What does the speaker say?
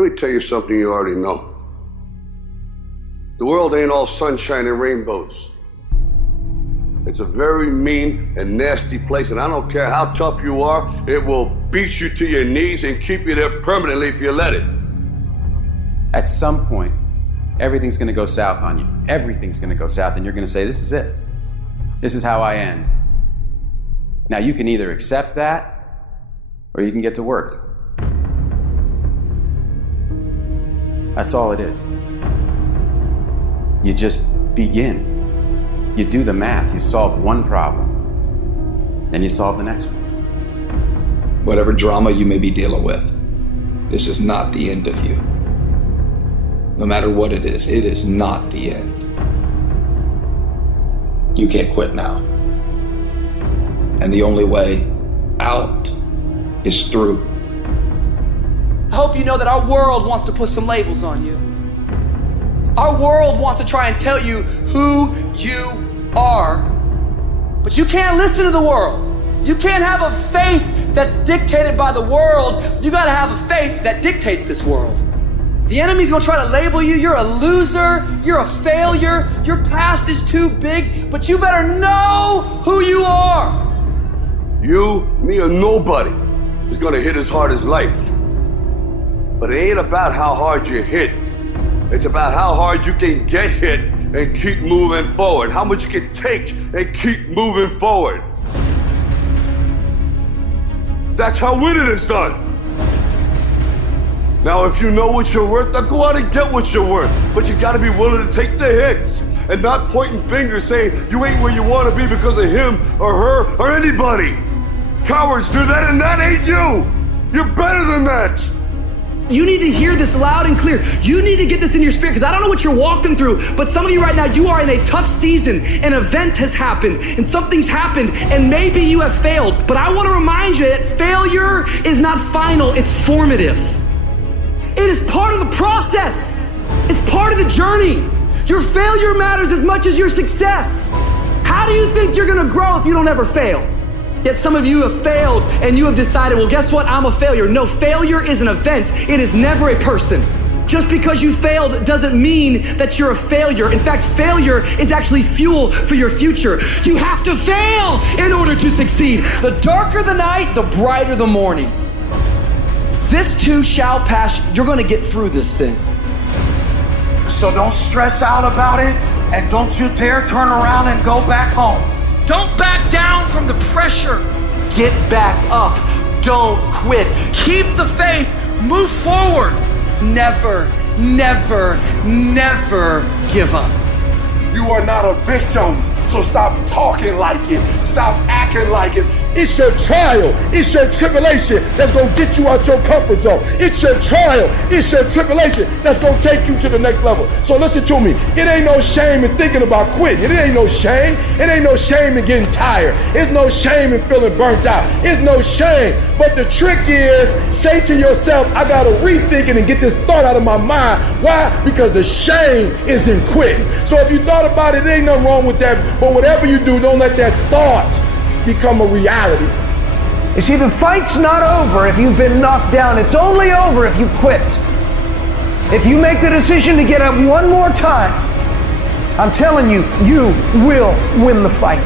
Let me tell you something you already know. The world ain't all sunshine and rainbows. It's a very mean and nasty place, and I don't care how tough you are, it will beat you to your knees and keep you there permanently if you let it. At some point, everything's gonna go south on you. Everything's gonna go south, and you're gonna say, this is it. This is how I end. Now you can either accept that, or you can get to work. That's all it is. You just begin. You do the math, you solve one problem, then you solve the next one. Whatever drama you may be dealing with, this is not the end of you. No matter what it is not the end. You can't quit now. And the only way out is through. I hope you know that our world wants to put some labels on you. Our world wants to try and tell you who you are. But you can't listen to the world. You can't have a faith that's dictated by the world. You gotta have a faith that dictates this world. The enemy's gonna try to label you. You're a loser. You're a failure. Your past is too big. But you better know who you are. You, me, or nobody is gonna hit as hard as life. But it ain't about how hard you hit. It's about how hard you can get hit and keep moving forward. How much you can take and keep moving forward. That's how winning is done. Now, if you know what you're worth, then go out and get what you're worth. But you gotta be willing to take the hits and not pointing fingers saying you ain't where you wanna be because of him or her or anybody. Cowards do that, and that ain't you. You're better than that. You need to hear this loud and clear. You need to get this in your spirit, because I don't know what you're walking through, but some of you right now, you are in a tough season. An event has happened and something's happened, and maybe you have failed. But I want to remind you that failure is not final, it's formative. It is part of the process. It's part of the journey. Your failure matters as much as your success. How do you think you're gonna grow if you don't ever fail? Yet some of you have failed and you have decided, well, guess what? I'm a failure. No, failure is an event. It is never a person. Just because you failed doesn't mean that you're a failure. In fact, failure is actually fuel for your future. You have to fail in order to succeed. The darker the night, the brighter the morning. This too shall pass. You're going to get through this thing. So don't stress out about it, and don't you dare turn around and go back home. Don't back down from the pressure. Get back up. Don't quit. Keep the faith. Move forward. Never, never, never give up. You are not a victim, so stop talking like it. Stop acting like it. It's your trial. It's your tribulation that's going to get you out your comfort zone. It's your trial. It's your tribulation that's going to take you to the next level. So listen to me. It ain't no shame in thinking about quitting. It ain't no shame. It ain't no shame in getting tired. It's no shame in feeling burnt out. It's no shame. But the trick is, say to yourself, I got to rethink it and get this thought out of my mind. Why? Because the shame is in quitting. So if you thought about it, there ain't nothing wrong with that. But whatever you do, don't let that thought become a reality. You see, the fight's not over if you've been knocked down. It's only over if you quit. If you make the decision to get up one more time, I'm telling you, you will win the fight.